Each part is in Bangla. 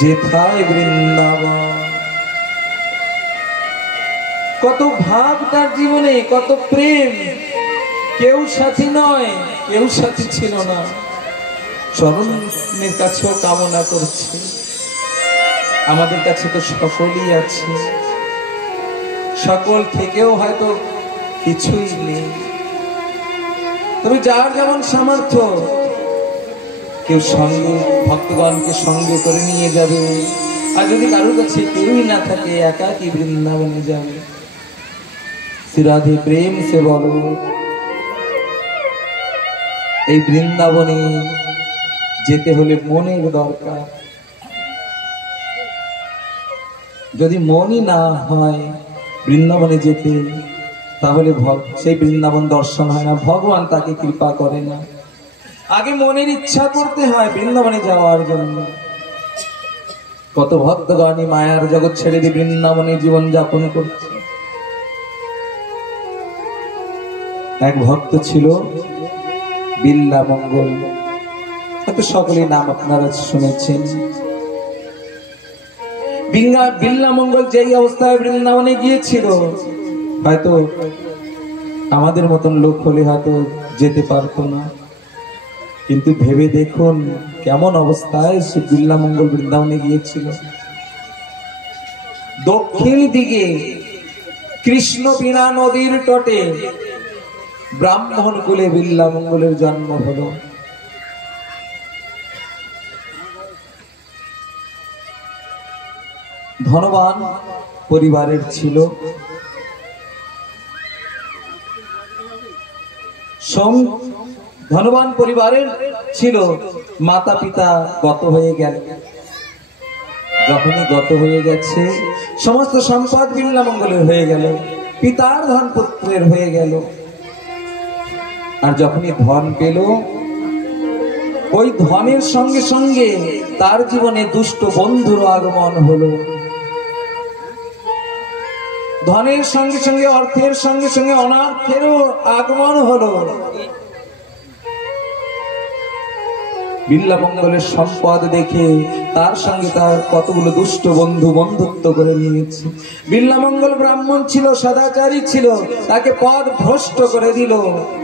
যেথায় বৃন্দাবন। কত ভাব তার জীবনে, কত প্রেম। কেউ সাথী নয়, কেউ সাথী ছিল না। চরণের কাছেও কামনা করছে। আমাদের কাছে তো সকলই আছে, সকল থেকেও হয়তো কিছুই নেই। তবে যার যেমন সামর্থ্য, কেউ সঙ্গে ভক্তগণকে সঙ্গে করে নিয়ে যাবে, আর যদি কারোর কাছে কেউই না থাকে, একাকী বৃন্দাবনে যাবে। শ্রীরাধে প্রেম সে বলো, এই বৃন্দাবনে যেতে হলে মনের দরকার। যদি মনই না হয় বৃন্দাবনে যেতে, তাহলে সেই বৃন্দাবন দর্শন হয় না, ভগবান তাকে কৃপা করে না। আগে মনের ইচ্ছা করতে হয় বৃন্দাবনে যাওয়ার জন্য। কত ভক্তগণই মায়ার জগৎ ছেড়ে দিয়ে বৃন্দাবনে জীবন যাপন করছে। এক ভক্ত ছিল বিল্লামঙ্গল, হয়তো সকলেই নাম আপনারা শুনেছেন। বিল্লামঙ্গল যেই অবস্থায় বৃন্দাবনে গিয়েছিল, হয়তো আমাদের মতন লোক হলে হয়তো যেতে পারতো না। কিন্তু ভেবে দেখুন কেমন অবস্থায় সে বিল্লামঙ্গল বৃন্দাবনে গিয়েছিল। দক্ষিণ দিকে কৃষ্ণ বীণা নদীর তটে ব্রাহ্মণ কুলে বিল্লামঙ্গলের জন্ম হলো। ধনবান পরিবারের ছিল। ধনবান পরিবারের ছিল। মাতা পিতা গত হয়ে গেল। যখনই গত হয়ে গেছে, সমস্ত সম্পদ বিল্লামঙ্গলের হয়ে গেল, পিতার ধন পুত্রের হয়ে গেল। আর যখনই ধন পেল, ওই ধনের সঙ্গে সঙ্গে তার জীবনে দুষ্ট বন্ধুর আগমন হলো। ধনের সঙ্গে সঙ্গে, অর্থের সঙ্গে সঙ্গে অনর্থেরও আগমন হলো। বিল্লামঙ্গলের সম্পদ দেখে তার সঙ্গে তার কতগুলো দুষ্ট বন্ধু বন্ধুত্ব করে নিয়েছে। বিল্লামঙ্গল ব্রাহ্মণ ছিল, সদাচারী ছিল, তাকে পথ ভ্রষ্ট করে দিল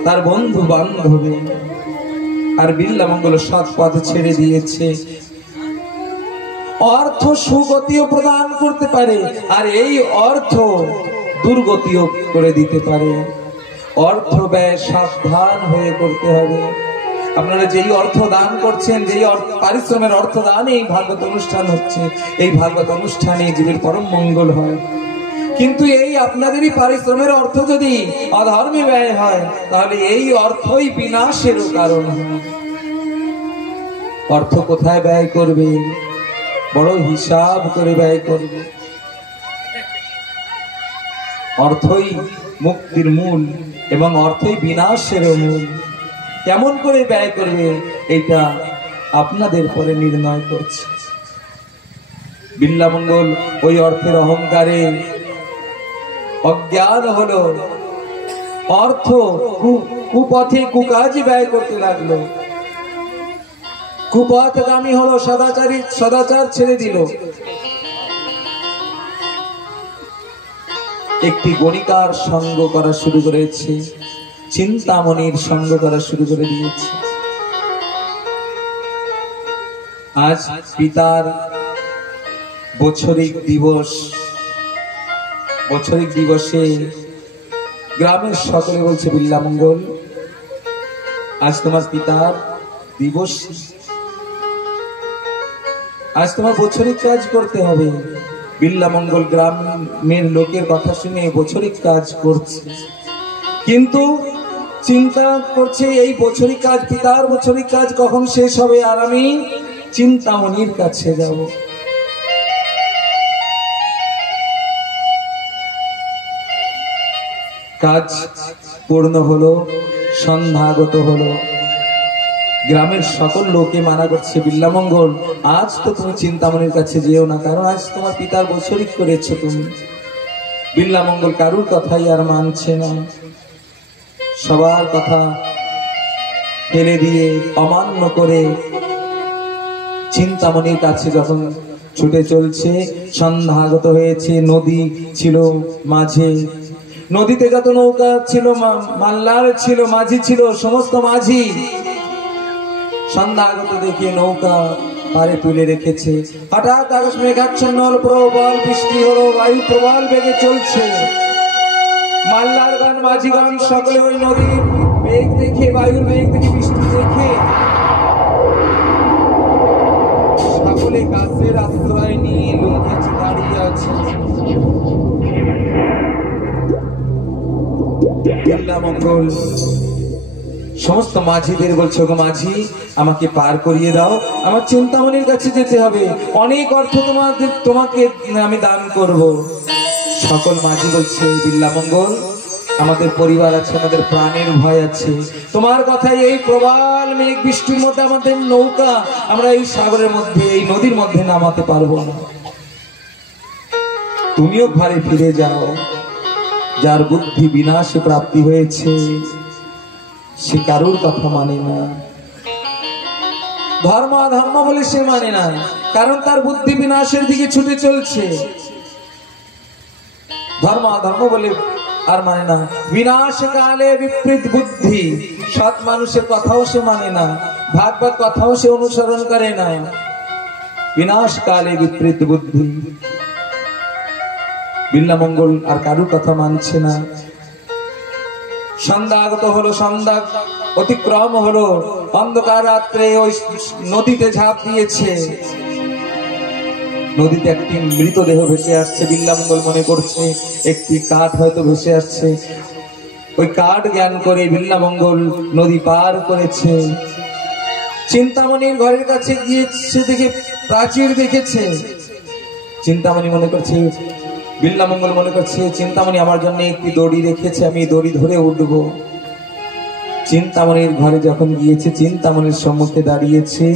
তার বন্ধু বান্ধবী। আর বিল্লামঙ্গল সৎ পথ ছেড়ে দিয়েছে। অর্থ সুগতিও প্রদান করতে পারে, আর এই অর্থ দুর্গতিও করে দিতে পারে। অর্থ ব্যয় সাবধান হয়ে করতে হবে। আপনারা যেই অর্থ দান করছেন, যেই পারিশ্রমের অর্থ দান, এই ভাগবত অনুষ্ঠান হচ্ছে, এই ভাগবত অনুষ্ঠানে জীবের পরম মঙ্গল হয়। কিন্তু এই আপনাদেরই পারিশ্রমের অর্থ যদি অধর্মে ব্যয় হয়, তাহলে এই অর্থই বিনাশেরও কারণ হয়। অর্থ কোথায় ব্যয় করবে, বড় হিসাব করে ব্যয় করবে। অর্থই মুক্তির মূল এবং অর্থই বিনাশেরও মূল। কেমন করে ব্যয় করবে, এটা আপনাদের পরে নির্ণয় করছে। বিল্লামঙ্গল ওই অর্থের অহংকারে অজ্ঞান হলো, অর্থ কুপথে কুকাজে ব্যয় করতে লাগলো। কুপথগামী হলো, সদাচার ছেড়ে দিল। একটি গণিকার সঙ্গ করা শুরু করেছে, চিন্তামণির সঙ্গ করা শুরু করে দিয়েছে। আজ পিতার বৎসরিক দিবসে গ্রামের সকলে বলছে, বিল্লামঙ্গল আজ তোমার পিতার দিবস, আজ তোমার বৎসরিক কাজ করতে হবে। বিল্লামঙ্গল গ্রামের লোকের কথা শুনে বৎসরিক কাজ করছে, কিন্তু চিন্তা করছে এই বছরিক কাজ, পিতার বছরিক কাজ কখন শেষ হবে, আর আমি চিন্তামণির কাছে যাব। কাজ পূর্ণ হলো, সন্ধ্যাগত হলো। গ্রামের সকল লোকে মানা করছে, বিল্লামঙ্গল আজ তো তুমি চিন্তামণির কাছে যেও না, কারণ আজ তোমার পিতার বছরিক করেছো তুমি। বিল্লামঙ্গল কারুর কথাই আর মানছে না। সবার কথা ফেলে দিয়ে অমান্য করে চিন্তামণির কাছে যখন ছুটে চলছে। সন্ধ্যাগত হয়েছে, নদী ছিল মাঝে। নদীতে যত নৌকা ছিল, মাল্লার ছিল, মাঝি ছিল, সমস্ত মাঝি সন্ধ্যাগত দেখে নৌকা পারে তুলে রেখেছে। হঠাৎ আকাশ মেঘাচ্ছন্ন হলো, প্রবল বৃষ্টি হলো, বায়ু প্রবল বেগে চলছে। মাল্লার গান, মাঝি গান সকলে ওই নদীর মেঘ দেখে, বায়ুর মেঘ দেখে, বৃষ্টি দেখে সকলে গাছের আশ্রয় নিয়ে লুকিয়েছে, দাঁড়িয়ে আছে। মঙ্গল সমস্ত মাঝিদের বলছে, গো মাঝি, আমাকে পার করিয়ে দাও, আমার চিন্তামণির কাছে যেতে হবে, অনেক অর্থ তোমাকে আমি দান করব। সকল মাঝি বলছে, বিল্লামঙ্গল, আমাদের পরিবার আছে, আমাদের প্রাণের ভয় আছে, তোমার কথাই এই প্রবল মেঘ বৃষ্টির মধ্যে আমাদের নৌকা আমরা এই সাগরের মধ্যে, এই নদীর মধ্যে নামাতে পারবো না। তুমিও ঘরে ফিরে যাও। যার বুদ্ধি বিনাশে প্রাপ্তি হয়েছে সে কারোর কথা মানে না। ধর্ম অধর্ম বলে সে মানে না, কারণ তার বুদ্ধি বিনাশের দিকে ছুটে চলছে। ধর্ম অধর্ম বলে আর মানে না। বিনাশ কালে বিপরীত বুদ্ধি, সৎ মানুষের কথাও সে মানে না, ভাগবত কথাও সে অনুসরণ করে না। বিনাশ কালে বিপরীত বুদ্ধি। বিল্লামঙ্গল আর কারুর কথা মানছে না। সন্ধ্যাগত হলো, সন্ধ্যা অতিক্রম হলো, অন্ধকার রাত্রে ওই নদীতে ঝাঁপ দিয়েছে। নদীতে একটি মৃতদেহ ভেসে আসছে। বিল্লামঙ্গল মনে করছে একটি কাঠ হয়তো ভেসে আসছে। ওই কাঠ জ্ঞান করে বিল্লামঙ্গল নদী পার করেছে। চিন্তামণির ঘরের কাছে গিয়েছে, দেখে প্রাচীর দেখেছে। চিন্তামণি মনে করছে, বিল্লামঙ্গল মনে করছে, চিন্তামণি আমার জন্য একটি দড়ি রেখেছে, আমি দড়ি ধরে উঠব। চিন্তামণির ঘরে যখন গিয়েছে, চিন্তামণির সম্মুখে দাঁড়িয়েছে।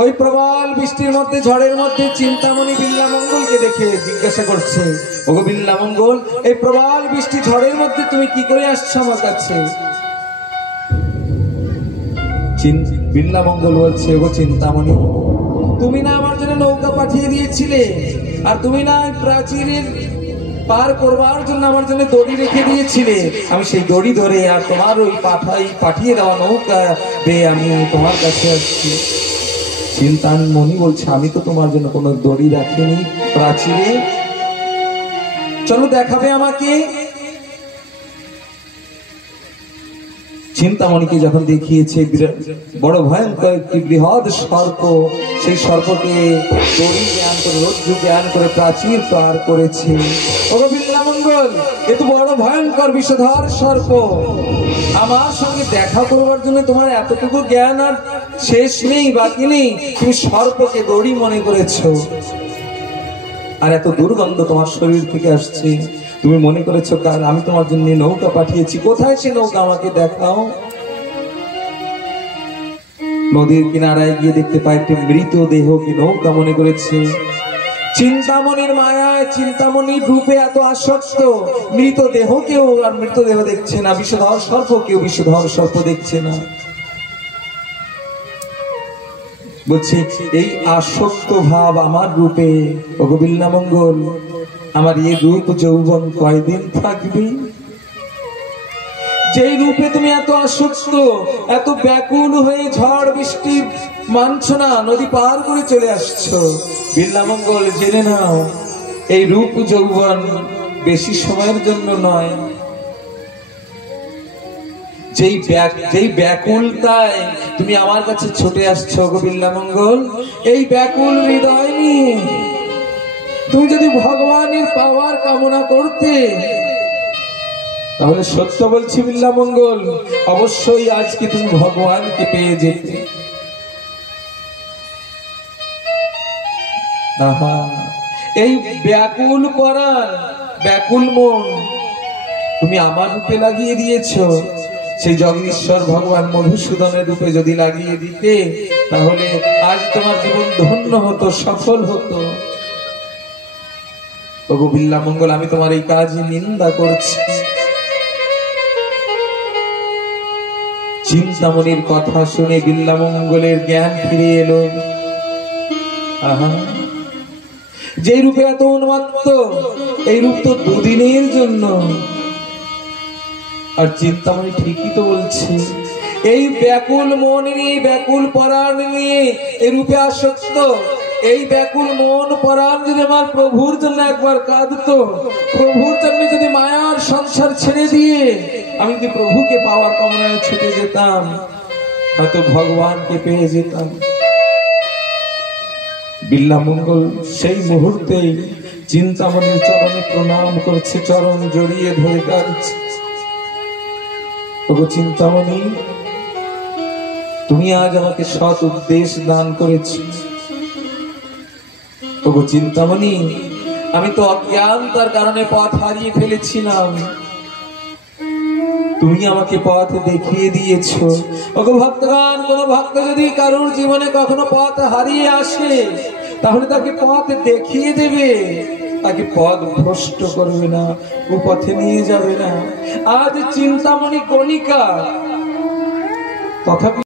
ওই প্রবল বৃষ্টির মধ্যে, ঝড়ের মধ্যে চিন্তামণি বিল্লামঙ্গলকে দেখে জিজ্ঞাসা করছে, ওগো বিল্লামঙ্গল, এই প্রবল বৃষ্টি ঝড়ের মধ্যে তুমি কি করে আসছো আমার কাছে? বিল্লামঙ্গল বলছে, ওগো চিন্তামণি, তুমি না আমার জন্য নৌকা পাঠিয়ে দিয়েছিলে, আর তুমি না প্রাচীরের পার করবার জন্য আমার জন্য দড়ি রেখে দিয়েছিলে, আমি সেই দড়ি ধরে আর তোমার ওই পাঠিয়ে দেওয়া নৌকা বেয়ে আমি তোমার কাছে আসছি। চিন্তামণি বলছে, আমি তো তোমার জন্য কোনো দড়ি রাখিনি প্রাচীরে, চলো দেখাবে আমাকে। চিন্তামণিকে যখন দেখিয়েছে বড় ভয়ঙ্কর একটি বৃহৎ সর্প, সেই সর্পকে দড়ি জ্ঞান করে, রজ্জু জ্ঞান করে প্রাচীর পার করেছে। ওগো বিল্লামঙ্গল, এ তো বড় ভয়ঙ্কর বিষধর সর্প, আমার সঙ্গে দেখা করবার জন্য তোমার এতটুকু জ্ঞান আর শেষ নেই, বাকি নেই, তুমি সর্পকে দড়ি মনে করেছো, আর এত দুর্গন্ধ তোমার শরীর থেকে আসছে, তুমি মনে করেছো কার আমি তোমার জন্য নৌকা পাঠিয়েছি, কোথায় সে নৌকা আমাকে দেখাও। নদীর কিনারায় গিয়ে দেখতে পায় একটি মৃতদেহকে নৌকা মনে করেছে। চিন্তামণির মায়ায়, চিন্তামণির রূপে এত আসক্ত, মৃতদেহকেও আর মৃতদেহ দেখছে না, বিষধর সর্পকেও বিষধর সর্প দেখছে না। বলছে, এই আসক্ত ভাব আমার রূপে, ওগো বিল্লামঙ্গল, আমার এই রূপ যৌবন কয়দিন থাকবে? যেই রূপে তুমি এত আসক্ত, এত ব্যাকুল হয়ে ঝড় বৃষ্টি মানছ না, নদী পার করে চলে আসছো, বিল্লামঙ্গল জেনে নাও, এই রূপ যৌবন বেশি সময়ের জন্য নয়। যেই ব্যাকুলতায় তুমি আমার কাছে ছুটে আসছো গো বিল্লামঙ্গল, এই ব্যাকুল হৃদয় নিয়ে তুমি যদি ভগবানের পাওয়ার কামনা করতে, তাহলে সত্য বলছি বিল্লামঙ্গল, অবশ্যই আজকে তুমি ভগবানকে পেয়ে যেতে। এই ব্যাকুল পরাণ, ব্যাকুল মন তুমি আমার রূপে লাগিয়ে দিয়েছ। সেই জগদীশ্বর ভগবান মধুসূদনের রূপে যদি লাগিয়ে দিতে, তাহলে আজ তোমার জীবন ধন্য হতো, সফল হতো। ওগো বিল্লামঙ্গল, আমি তোমার এই কাজ নিন্দা করছি। চিন্তামণির কথা শুনে বিল্লামঙ্গলের জ্ঞান ফিরে এলো। আহা, যেই রূপে এত উন্মাত্ত, এই রূপ তো দুদিনের জন্য। আর চিন্তামণি ঠিকই তো বলছে, এই ব্যাকুল মন নিয়ে, ব্যাকুল পরাণ নিয়ে এই রূপে আসক্ত, এই ব্যাকুল মন পরাণ যদি আমার প্রভুর জন্য একবার কাঁদতো, প্রভুর জন্য যদি মায়ার সংসার ছেড়ে দিয়ে আমি যদি প্রভুকে পাওয়ার কামনায় ছুটে যেতাম, হয়তো ভগবানকে পেয়ে যেতাম। বিল্লামঙ্গল সেই মুহূর্তেই চিন্তামণির চরণে প্রণাম করছে, চরণ জড়িয়ে ধরে কাঁদছে। ওগো চিন্তামণি, তুমি আজ আমাকে সৎ উপদেশ দান করেছো। ওগো চিন্তামণি, আমি তো অজ্ঞানতার কারণে পথ হারিয়ে ফেলেছিলাম, তুমি আমাকে পথ দেখিয়ে দিয়েছো। ওগো ভক্তগণ, কোন ভক্ত যদি কারোর জীবনে কখনো পথ হারিয়ে আসে, তাহলে তাকে পথ দেখিয়ে দেবে, তাকে পথ ভ্রষ্ট করবে না, কুপথে নিয়ে যাবে না। আজ চিন্তামণি কণিকা, তথাপি